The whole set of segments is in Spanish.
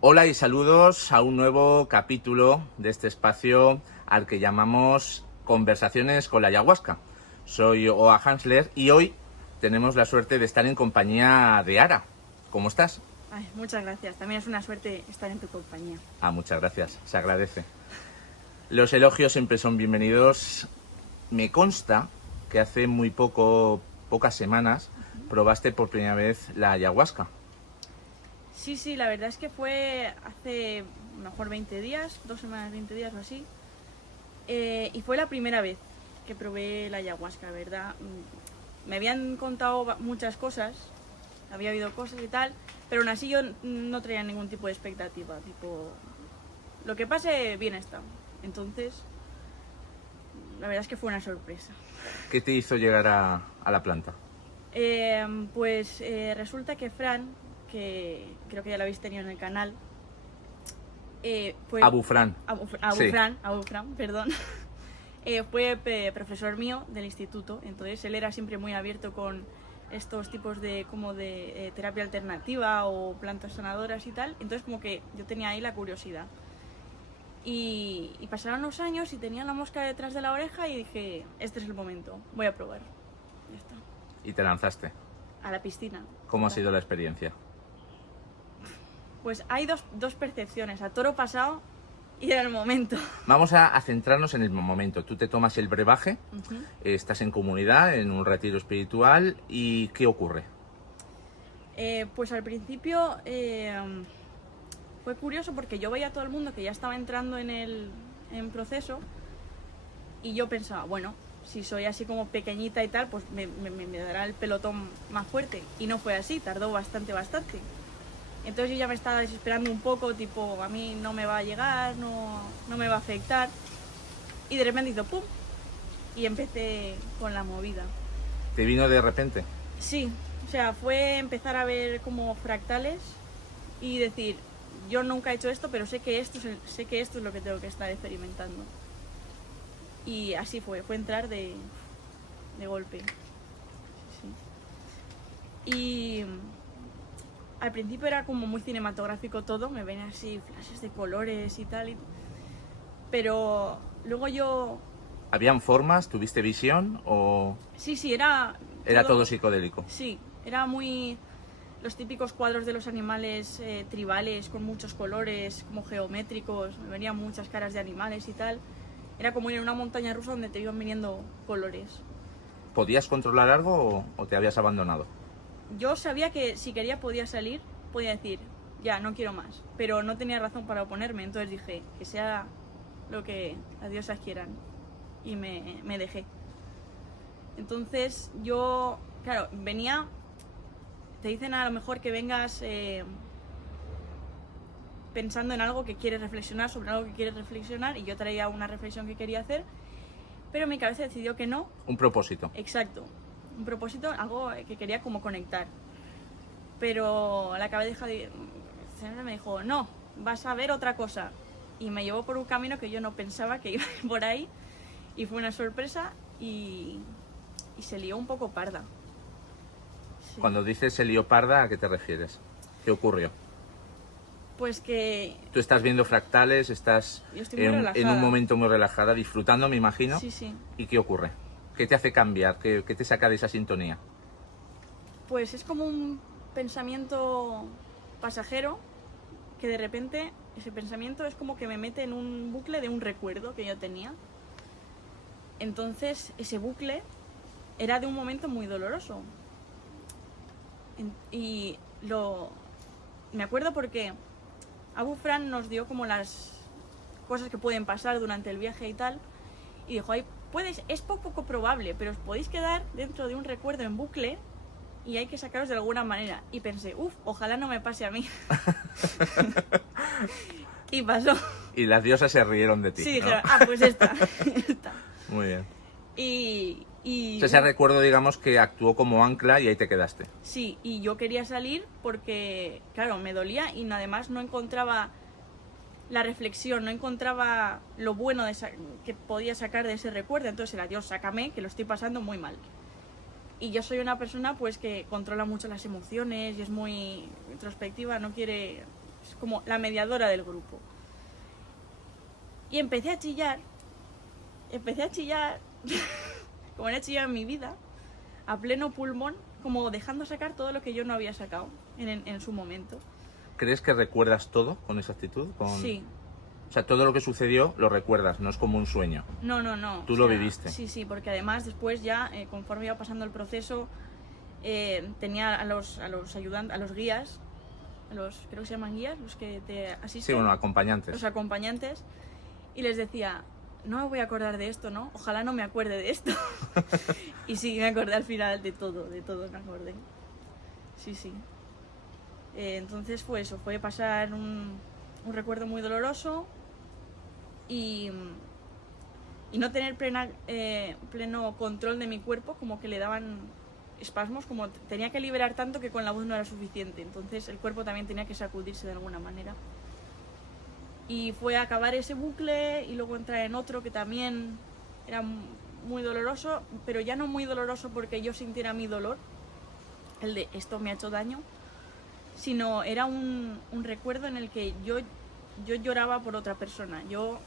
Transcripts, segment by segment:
Hola y saludos a un nuevo capítulo de este espacio al que llamamos Conversaciones con la Ayahuasca. Soy Oa Hansler y hoy tenemos la suerte de estar en compañía de Ara. ¿Cómo estás? Ay, muchas gracias. También es una suerte estar en tu compañía. Muchas gracias, se agradece. Los elogios siempre son bienvenidos. Me consta que hace muy pocas semanas, probaste por primera vez la ayahuasca. Sí, la verdad es que fue hace a lo mejor 20 días, 2 semanas, 20 días o así. Y fue la primera vez que probé la ayahuasca, ¿verdad? Me habían contado muchas cosas, había oído cosas y tal, pero aún así yo no traía ningún tipo de expectativa, tipo, lo que pase, bien está. Entonces, la verdad es que fue una sorpresa. ¿Qué te hizo llegar a la planta? Resulta que Fran, que creo que ya lo habéis tenido en el canal, fue Abu Fran. Sí. Abu Fran, perdón. Fue profesor mío del instituto, entonces él era siempre muy abierto con estos tipos de terapia alternativa o plantas sanadoras y tal, entonces como que yo tenía ahí la curiosidad. Y pasaron los años y tenía la mosca detrás de la oreja y dije, este es el momento, voy a probar. Ya está. Y te lanzaste. A la piscina. ¿Cómo ha sido la experiencia? Pues hay dos percepciones, a toro pasado y en el momento. Vamos a centrarnos en el momento. Tú te tomas el brebaje, estás en comunidad, en un retiro espiritual, ¿y qué ocurre? Pues al principio fue curioso porque yo veía a todo el mundo que ya estaba entrando en proceso y yo pensaba, bueno, si soy así como pequeñita y tal, pues me dará el pelotón más fuerte. Y no fue así, tardó bastante. Entonces yo ya me estaba desesperando un poco, tipo, a mí no me va a llegar, no me va a afectar. Y de repente hizo pum, y empecé con la movida. ¿Te vino de repente? Sí, o sea, fue empezar a ver como fractales y decir, yo nunca he hecho esto, pero sé que esto es lo que tengo que estar experimentando. Y así fue entrar de golpe. Sí. Y al principio era como muy cinematográfico todo, me ven así flashes de colores y tal, pero luego yo... ¿Habían formas? ¿Tuviste visión? ¿O Sí, era todo psicodélico? Sí, era muy... los típicos cuadros de los animales tribales con muchos colores, como geométricos, me venían muchas caras de animales y tal. Era como ir en una montaña rusa donde te iban viniendo colores. ¿Podías controlar algo o te habías abandonado? Yo sabía que si quería podía salir, podía decir, ya, no quiero más, pero no tenía razón para oponerme, entonces dije, que sea lo que las diosas quieran, y me dejé. Entonces yo, claro, venía, te dicen a lo mejor que vengas pensando en algo que quieres reflexionar, sobre algo que quieres reflexionar, y yo traía una reflexión que quería hacer, pero mi cabeza decidió que no. Un propósito. Exacto, un propósito, algo que quería como conectar. Pero la cabeza me dijo, no, vas a ver otra cosa. Y me llevó por un camino que yo no pensaba que iba por ahí, y fue una sorpresa y se lió un poco parda. Sí. Cuando dices se lió parda, ¿a qué te refieres? ¿Qué ocurrió? Pues que... Tú estás viendo fractales, estás en un momento muy relajada, disfrutando, me imagino. Sí. ¿Y qué ocurre? ¿Qué te hace cambiar? ¿Qué te saca de esa sintonía? Pues es como un pensamiento pasajero que de repente ese pensamiento es como que me mete en un bucle de un recuerdo que yo tenía. Entonces ese bucle era de un momento muy doloroso. Y me acuerdo porque Abu Fran nos dio como las cosas que pueden pasar durante el viaje y tal, y dijo, es poco probable, pero os podéis quedar dentro de un recuerdo en bucle y hay que sacaros de alguna manera. Y pensé, ojalá no me pase a mí. Y pasó. Y las diosas se rieron de ti. Sí, ¿no? dijeron, pues esta. Muy bien. Y ese recuerdo, digamos, que actuó como ancla y ahí te quedaste. Sí, y yo quería salir porque, claro, me dolía y además no encontraba la reflexión, no encontraba lo bueno que podía sacar de ese recuerdo. Entonces era, Dios, sácame, que lo estoy pasando muy mal. Y yo soy una persona pues que controla mucho las emociones y es muy introspectiva, no quiere es como la mediadora del grupo. Y empecé a chillar, como no he chillado en mi vida, a pleno pulmón, como dejando sacar todo lo que yo no había sacado en su momento. ¿Crees que recuerdas todo con esa actitud? Sí. O sea, todo lo que sucedió lo recuerdas, no es como un sueño. No. Tú lo viviste. Sí, porque además después ya, conforme iba pasando el proceso, tenía a los ayudantes, a los guías, creo que se llaman guías, los que te asisten. Sí, bueno, acompañantes. Los acompañantes, y les decía, no me voy a acordar de esto, ¿no? Ojalá no me acuerde de esto. Y sí, me acordé al final de todo me acordé. Sí. Entonces fue eso, fue pasar un recuerdo muy doloroso y no tener pleno control de mi cuerpo, como que le daban espasmos, como tenía que liberar tanto que con la voz no era suficiente, entonces el cuerpo también tenía que sacudirse de alguna manera. Y fue acabar ese bucle y luego entrar en otro que también era muy doloroso, pero ya no muy doloroso porque yo sintiera mi dolor, el de esto me ha hecho daño, sino era un recuerdo en el que yo lloraba por otra persona. Yo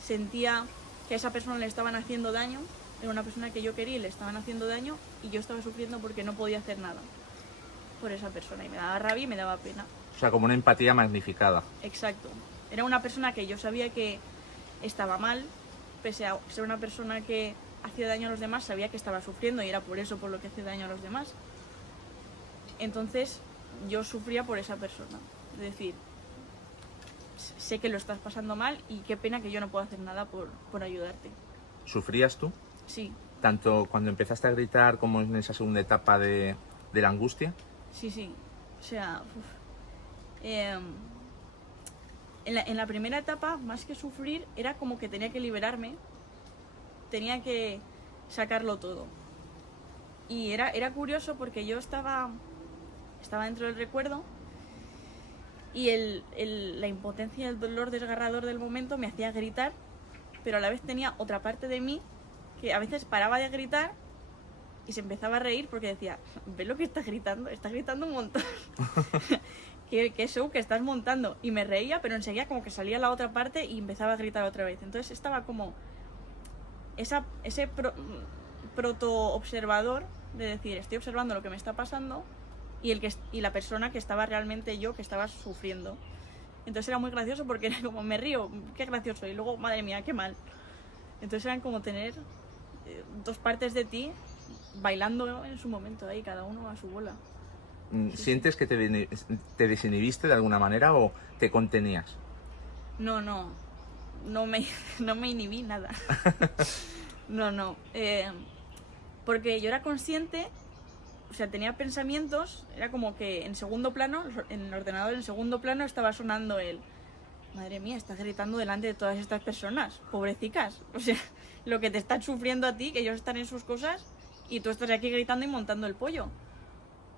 sentía que a esa persona le estaban haciendo daño, era una persona que yo quería y le estaban haciendo daño, y yo estaba sufriendo porque no podía hacer nada por esa persona, y me daba rabia y me daba pena. O sea, como una empatía magnificada. Exacto. Era una persona que yo sabía que estaba mal, pese a ser una persona que hacía daño a los demás, sabía que estaba sufriendo y era por eso por lo que hacía daño a los demás. Entonces yo sufría por esa persona. Es decir, sé que lo estás pasando mal y qué pena que yo no puedo hacer nada por ayudarte. ¿Sufrías tú? Sí. Tanto cuando empezaste a gritar como en esa segunda etapa de la angustia. Sí. O sea, en la primera etapa, más que sufrir, era como que tenía que liberarme, tenía que sacarlo todo. Y era curioso porque yo estaba dentro del recuerdo y la impotencia y el dolor desgarrador del momento me hacía gritar, pero a la vez tenía otra parte de mí que a veces paraba de gritar y se empezaba a reír porque decía, ¿ves lo que estás gritando un montón? ¿Qué show que estás montando? Y me reía, pero enseguida como que salía la otra parte y empezaba a gritar otra vez. Entonces estaba como ese proto-observador de decir, estoy observando lo que me está pasando y la persona que estaba realmente yo, que estaba sufriendo. Entonces era muy gracioso porque era como, me río, qué gracioso, y luego, madre mía, qué mal. Entonces eran como tener dos partes de ti bailando en su momento ahí, cada uno a su bola. ¿Sientes que te desinhibiste de alguna manera o te contenías? No me inhibí nada. No. Porque yo era consciente, o sea, tenía pensamientos, era como que en segundo plano, en el ordenador en segundo plano estaba sonando madre mía, estás gritando delante de todas estas personas, pobrecicas. O sea, lo que te están sufriendo a ti, que ellos están en sus cosas y tú estás aquí gritando y montando el pollo.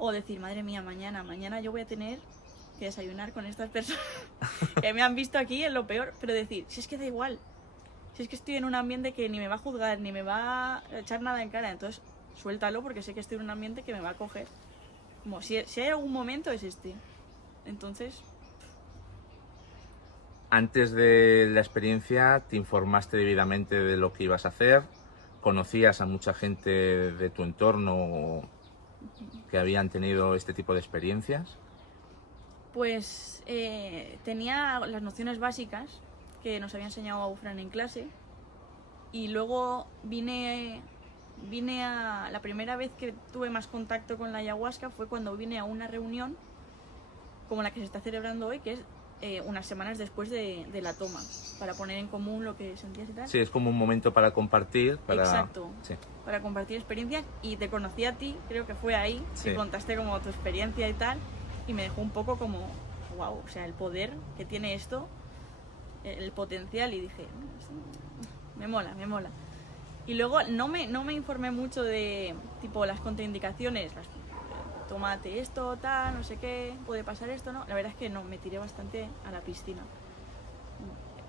O decir, madre mía, mañana yo voy a tener que desayunar con estas personas que me han visto aquí en lo peor. Pero decir, si es que da igual, si es que estoy en un ambiente que ni me va a juzgar, ni me va a echar nada en cara, entonces suéltalo porque sé que estoy en un ambiente que me va a coger. Como si hay algún momento es este. Entonces... Antes de la experiencia, ¿te informaste debidamente de lo que ibas a hacer? ¿Conocías a mucha gente de tu entorno que habían tenido este tipo de experiencias? Pues tenía las nociones básicas que nos había enseñado Fran en clase, y luego vine a... La primera vez que tuve más contacto con la ayahuasca fue cuando vine a una reunión como la que se está celebrando hoy, que es unas semanas después de la toma, para poner en común lo que sentías y tal. Sí, es como un momento para compartir. Exacto, sí. Para compartir experiencias, y te conocí a ti, creo que fue ahí, sí. que contaste como tu experiencia y tal, y me dejó un poco como, wow, o sea, el poder que tiene esto, el potencial, y dije, me mola. Y luego no me informé mucho de, tipo, las contraindicaciones, tómate esto, tal, no sé qué, puede pasar esto, ¿no? La verdad es que no, me tiré bastante a la piscina.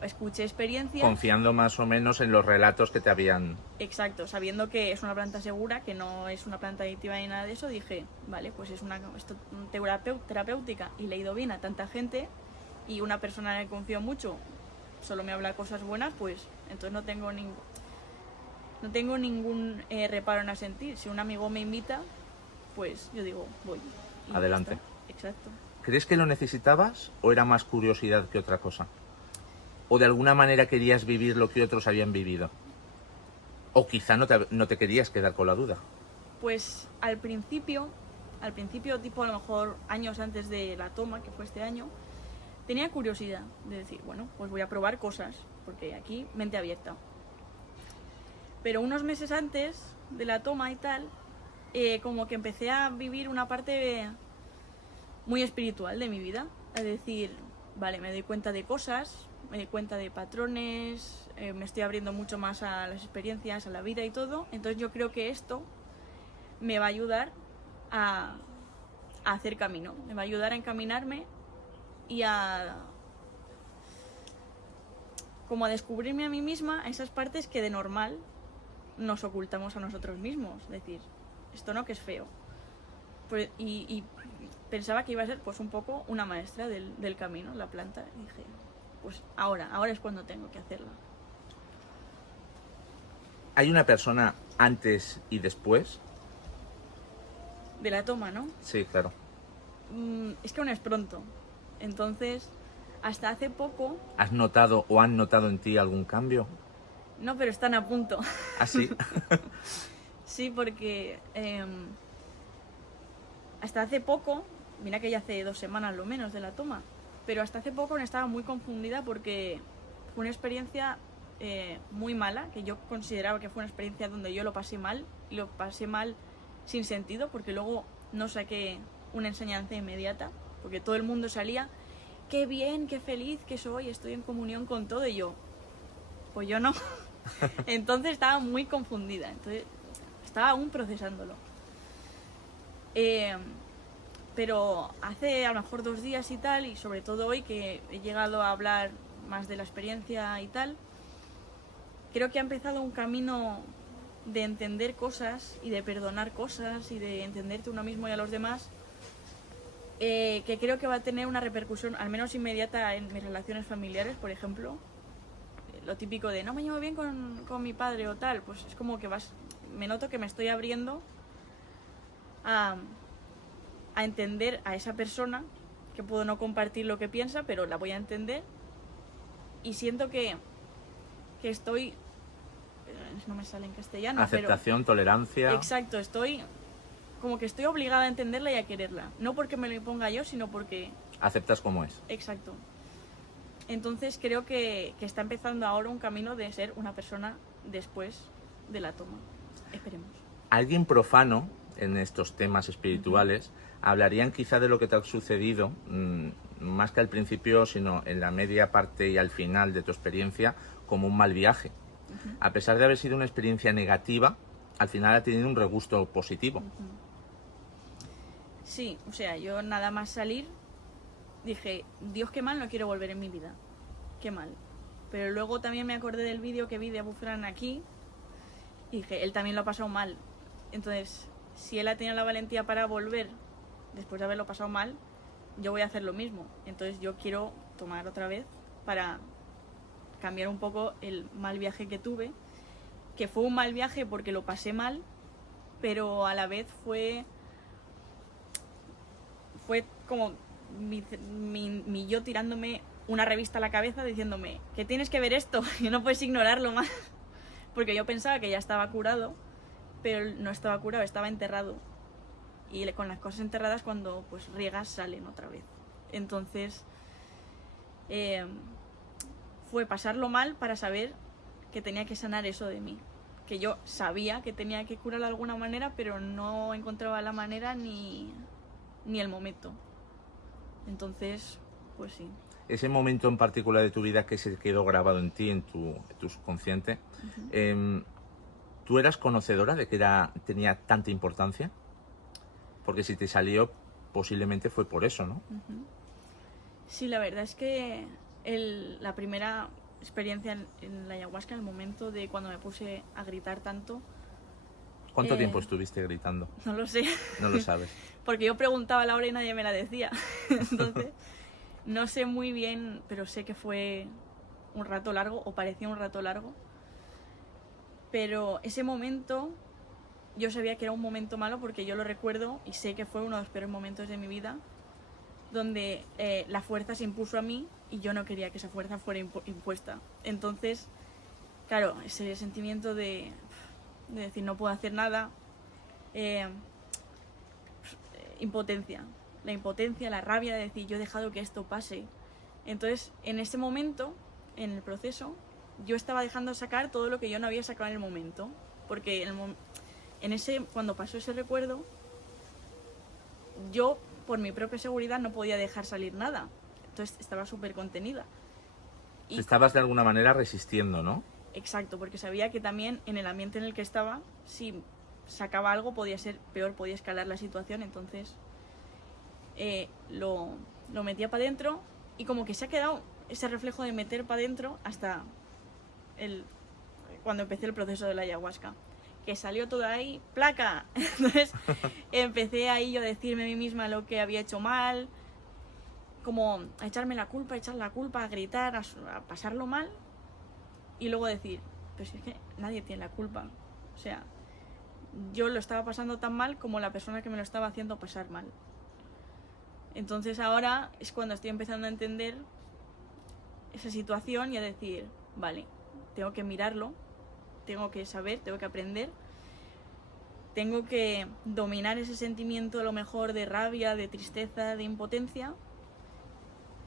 Escuché experiencias... Confiando más o menos en los relatos que te habían... Exacto, sabiendo que es una planta segura, que no es una planta adictiva ni nada de eso, dije, vale, pues es una terapéutica, y le he ido bien a tanta gente, y una persona en la que confío mucho solo me habla cosas buenas, pues entonces no tengo ningún reparo en asentir. Si un amigo me invita, pues yo digo, voy. Y Adelante. ya está. Exacto. ¿Crees que lo necesitabas o era más curiosidad que otra cosa? ¿O de alguna manera querías vivir lo que otros habían vivido? ¿O quizá no te querías quedar con la duda? Pues al principio, tipo a lo mejor años antes de la toma, que fue este año, tenía curiosidad de decir, bueno, pues voy a probar cosas, porque aquí mente abierta. Pero unos meses antes de la toma y tal, como que empecé a vivir una parte muy espiritual de mi vida. Es decir, vale, me doy cuenta de cosas, me doy cuenta de patrones, me estoy abriendo mucho más a las experiencias, a la vida y todo. Entonces yo creo que esto me va a ayudar a hacer camino, me va a ayudar a encaminarme y como a descubrirme a mí misma esas partes que de normal nos ocultamos a nosotros mismos. Es decir, esto no, que es feo. Pues, y pensaba que iba a ser pues un poco una maestra del camino, la planta. Y dije, pues ahora es cuando tengo que hacerla. ¿Hay una persona antes y después? De la toma, ¿no? Sí, claro. Es que aún es pronto. Entonces, hasta hace poco... ¿Has notado o han notado en ti algún cambio? No, pero están a punto. ¿Ah, sí? Sí, porque hasta hace poco, mira que ya hace 2 semanas lo menos de la toma, pero hasta hace poco estaba muy confundida porque fue una experiencia muy mala, que yo consideraba que fue una experiencia donde yo lo pasé mal, y lo pasé mal sin sentido, porque luego no saqué una enseñanza inmediata, porque todo el mundo salía, qué bien, qué feliz que soy, estoy en comunión con todo, y yo, pues yo no. Entonces estaba muy confundida, entonces estaba aún procesándolo. Pero hace a lo mejor 2 días y tal, y sobre todo hoy que he llegado a hablar más de la experiencia y tal, creo que ha empezado un camino de entender cosas y de perdonar cosas y de entenderte uno mismo y a los demás, que creo que va a tener una repercusión al menos inmediata en mis relaciones familiares, por ejemplo. Lo típico de no me llevo bien con mi padre o tal, pues es como que me noto que me estoy abriendo a entender a esa persona, que puedo no compartir lo que piensa, pero la voy a entender, y siento que estoy, no me sale en castellano, Aceptación, tolerancia. Exacto, estoy obligada a entenderla y a quererla, no porque me lo imponga yo, sino porque Aceptas como es. exacto. Entonces creo que está empezando ahora un camino de ser una persona después de la toma. Esperemos. Alguien profano en estos temas espirituales hablarían quizá de lo que te ha sucedido, más que al principio, sino en la media parte y al final de tu experiencia, como un mal viaje. A pesar de haber sido una experiencia negativa, al final ha tenido un regusto positivo. Sí, o sea, yo nada más salir dije, Dios, qué mal, no quiero volver en mi vida. Qué mal. Pero luego también me acordé del vídeo que vi de Abu Fran aquí y dije, él también lo ha pasado mal. Entonces, si él ha tenido la valentía para volver después de haberlo pasado mal, yo voy a hacer lo mismo. Entonces yo quiero tomar otra vez para cambiar un poco el mal viaje que tuve, que fue un mal viaje porque lo pasé mal, pero a la vez fue como mi yo tirándome una revista a la cabeza diciéndome que tienes que ver esto, que no puedes ignorarlo más, porque yo pensaba que ya estaba curado, pero no estaba curado, estaba enterrado, y con las cosas enterradas, cuando pues riegas, salen otra vez. Entonces fue pasarlo mal para saber que tenía que sanar eso de mí, que yo sabía que tenía que curarlo de alguna manera, pero no encontraba la manera ni el momento. Entonces, pues sí. Ese momento en particular de tu vida que se quedó grabado en ti, en tu subconsciente, ¿tú eras conocedora de que tenía tanta importancia? Porque si te salió, posiblemente fue por eso, ¿no? Sí, la verdad es que la primera experiencia en la ayahuasca, el momento de cuando me puse a gritar tanto... ¿Cuánto tiempo estuviste gritando? No lo sé. No lo sabes. Porque yo preguntaba la hora y nadie me la decía. Entonces, No sé muy bien, pero sé que fue un rato largo, o parecía un rato largo. Pero ese momento, yo sabía que era un momento malo porque yo lo recuerdo y sé que fue uno de los peores momentos de mi vida, donde la fuerza se impuso a mí y yo no quería que esa fuerza fuera impuesta. Entonces, claro, ese sentimiento de decir no puedo hacer nada, impotencia. La impotencia, la rabia de decir yo he dejado que esto pase. Entonces, en ese momento, en el proceso, yo estaba dejando sacar todo lo que yo no había sacado en el momento. Porque cuando pasó ese recuerdo, yo, por mi propia seguridad, no podía dejar salir nada. Entonces estaba súper contenida. Te estabas de alguna manera resistiendo, ¿no? Exacto, porque sabía que también en el ambiente en el que estaba, si sacaba algo podía ser peor, podía escalar la situación. Entonces lo metía para adentro y como que se ha quedado ese reflejo de meter para adentro hasta cuando empecé el proceso de la ayahuasca, que salió todo ahí, ¡placa! Entonces empecé ahí yo a decirme a mí misma lo que había hecho mal, como a echarme la culpa, a echar la culpa, a gritar, a pasarlo mal, y luego decir, pero si es que nadie tiene la culpa. O sea, yo lo estaba pasando tan mal como la persona que me lo estaba haciendo pasar mal. Entonces ahora es cuando estoy empezando a entender esa situación y a decir, vale, tengo que mirarlo, tengo que saber, tengo que aprender, tengo que dominar ese sentimiento a lo mejor de rabia, de tristeza, de impotencia,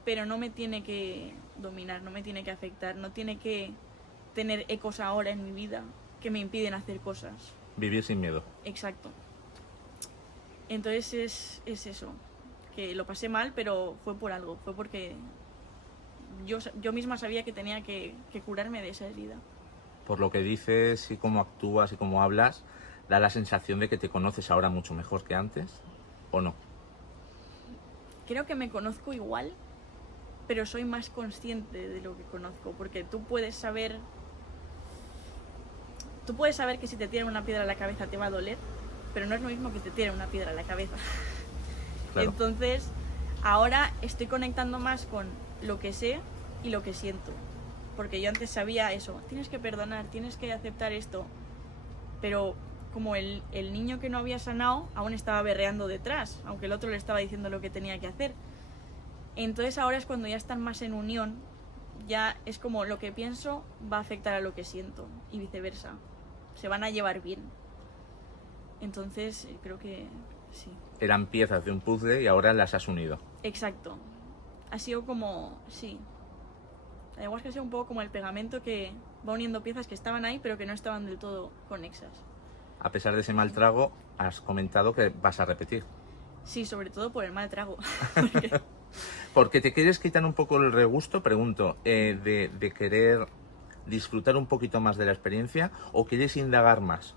pero no me tiene que dominar, no me tiene que afectar, no tiene que tener ecos ahora en mi vida que me impiden hacer cosas. Vivir sin miedo. Exacto. Entonces es eso, que lo pasé mal, pero fue por algo, fue porque yo misma sabía que tenía que curarme de esa herida. Por lo que dices y cómo actúas y cómo hablas, da la sensación de que te conoces ahora mucho mejor que antes, ¿o no? Creo que me conozco igual, pero soy más consciente de lo que conozco, porque tú puedes saber que si te tiran una piedra a la cabeza te va a doler, pero no es lo mismo que te tiren una piedra a la cabeza. Claro. Entonces, ahora estoy conectando más con lo que sé y lo que siento. Porque yo antes sabía eso, tienes que perdonar, tienes que aceptar esto. Pero como el niño que no había sanado aún estaba berreando detrás, aunque el otro le estaba diciendo lo que tenía que hacer. Entonces ahora es cuando ya están más en unión, ya es como lo que pienso va a afectar a lo que siento y viceversa. Se van a llevar bien. Entonces creo que sí. Eran piezas de un puzzle y ahora las has unido. Exacto. Ha sido como, sí. La ayahuasca ha sido un poco como el pegamento que va uniendo piezas que estaban ahí pero que no estaban del todo conexas. A pesar de ese mal trago, has comentado que vas a repetir. Sí, sobre todo por el mal trago. Porque te quieres quitar un poco el regusto, pregunto, de querer disfrutar un poquito más de la experiencia o quieres indagar más.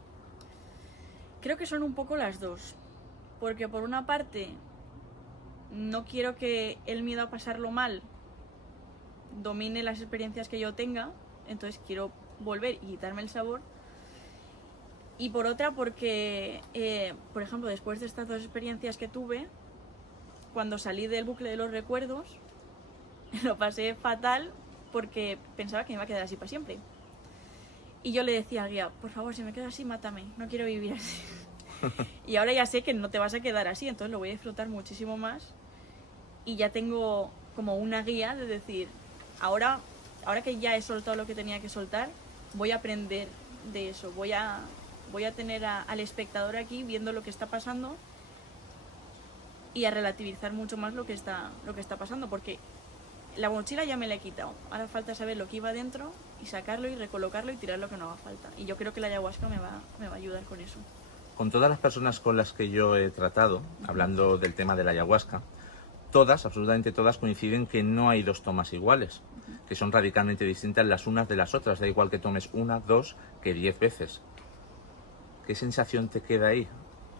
Creo que son un poco las dos. Porque por una parte, no quiero que el miedo a pasarlo mal domine las experiencias que yo tenga, entonces quiero volver y quitarme el sabor. Y por otra, porque, por ejemplo, después de estas dos experiencias que tuve, cuando salí del bucle de los recuerdos, lo pasé fatal porque pensaba que me iba a quedar así para siempre. Y yo le decía al guía, por favor, si me quedo así, mátame, no quiero vivir así. Y ahora ya sé que no te vas a quedar así, entonces lo voy a disfrutar muchísimo más. Y ya tengo como una guía de decir, ahora que ya he soltado lo que tenía que soltar, voy a aprender de eso, voy a tener al espectador aquí viendo lo que está pasando y a relativizar mucho más lo que está pasando, porque la mochila ya me la he quitado, ahora falta saber lo que iba dentro y sacarlo y recolocarlo y tirar lo que no haga falta, y yo creo que la ayahuasca me va a ayudar con eso. Con todas las personas con las que yo he tratado, hablando del tema de la ayahuasca, todas, absolutamente todas, coinciden que no hay dos tomas iguales, que son radicalmente distintas las unas de las otras, da igual que tomes una, 2, que 10 veces. ¿Qué sensación te queda ahí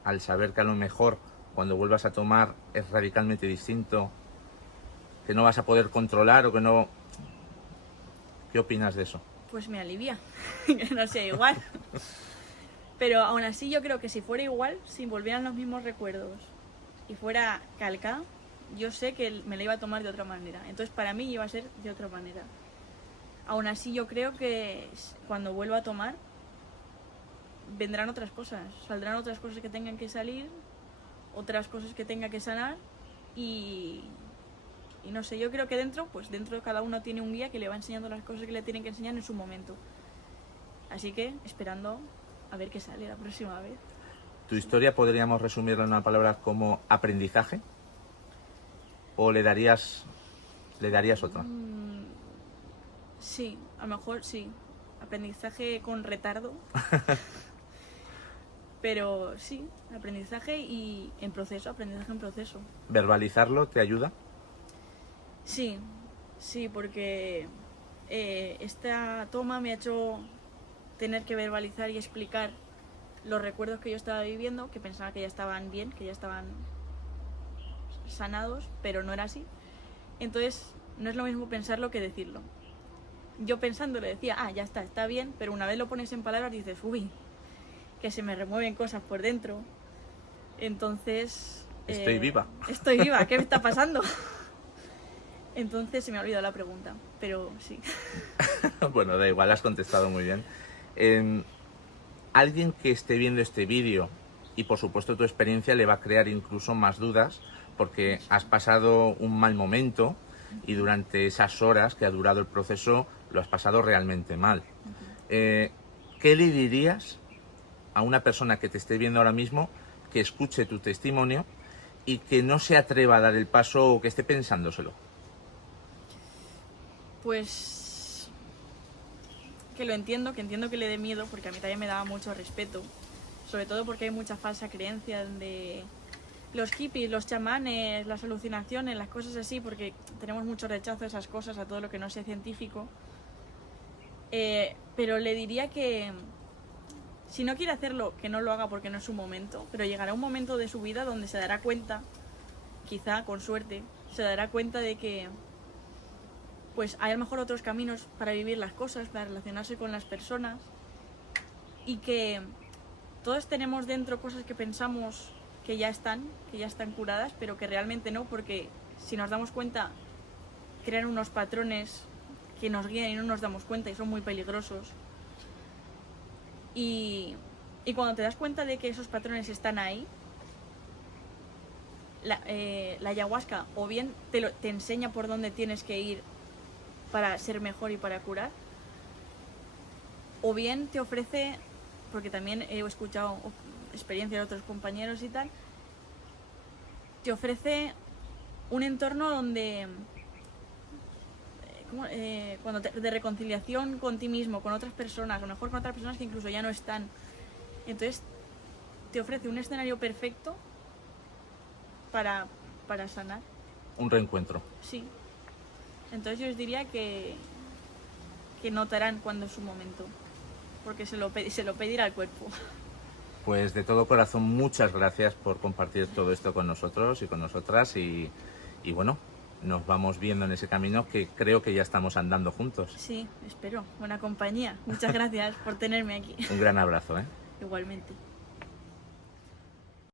al saber que a lo mejor cuando vuelvas a tomar es radicalmente distinto, que no vas a poder controlar o que no... ¿Qué opinas de eso? Pues me alivia, que no sea igual. Pero aún así yo creo que si fuera igual, si volvieran los mismos recuerdos y fuera calca, yo sé que me la iba a tomar de otra manera. Entonces para mí iba a ser de otra manera. Aún así yo creo que cuando vuelva a tomar vendrán otras cosas, saldrán otras cosas que tengan que salir, otras cosas que tenga que sanar y no sé, yo creo que dentro de cada uno tiene un guía que le va enseñando las cosas que le tienen que enseñar en su momento. Así que esperando a ver qué sale la próxima vez. ¿Tu historia podríamos resumirla en una palabra como aprendizaje? ¿O le darías otra? Sí, a lo mejor sí. Aprendizaje con retardo. Pero sí, aprendizaje y en proceso, aprendizaje en proceso. ¿Verbalizarlo te ayuda? Sí, sí, porque esta toma me ha hecho tener que verbalizar y explicar los recuerdos que yo estaba viviendo, que pensaba que ya estaban bien, que ya estaban sanados, pero no era así. Entonces, no es lo mismo pensarlo que decirlo. Yo pensándolo decía, ya está bien, pero una vez lo pones en palabras dices, uy, que se me remueven cosas por dentro. Entonces... Estoy viva. Estoy viva, ¿qué me está pasando? Entonces se me ha olvidado la pregunta, pero sí. Bueno, da igual, has contestado muy bien. Alguien que esté viendo este vídeo y por supuesto tu experiencia le va a crear incluso más dudas porque has pasado un mal momento y durante esas horas que ha durado el proceso lo has pasado realmente mal. ¿Qué le dirías a una persona que te esté viendo ahora mismo, que escuche tu testimonio y que no se atreva a dar el paso o que esté pensándoselo? Pues que entiendo que le dé miedo, porque a mí también me daba mucho respeto, sobre todo porque hay mucha falsa creencia de los hippies, los chamanes, las alucinaciones, las cosas así, porque tenemos mucho rechazo a esas cosas, a todo lo que no sea científico. Pero le diría que si no quiere hacerlo, que no lo haga porque no es su momento, pero llegará un momento de su vida donde se dará cuenta, quizá con suerte, se dará cuenta de que pues hay a lo mejor otros caminos para vivir las cosas, para relacionarse con las personas y que todos tenemos dentro cosas que pensamos que ya están curadas, pero que realmente no, porque si nos damos cuenta crean unos patrones que nos guían y no nos damos cuenta y son muy peligrosos. Y cuando te das cuenta de que esos patrones están ahí, la ayahuasca o bien te enseña por dónde tienes que ir para ser mejor y para curar, o bien te ofrece, porque también he escuchado experiencias de otros compañeros y tal, te ofrece un entorno donde de reconciliación con ti mismo, con otras personas, o mejor con otras personas que incluso ya no están. Entonces te ofrece un escenario perfecto para sanar. Un reencuentro. Sí. Entonces yo os diría que notarán cuando es su momento, porque se lo pedirá el cuerpo. Pues de todo corazón, muchas gracias por compartir todo esto con nosotros y con nosotras y bueno, nos vamos viendo en ese camino que creo que ya estamos andando juntos. Sí, espero. Buena compañía. Muchas gracias por tenerme aquí. Un gran abrazo, ¿eh? Igualmente.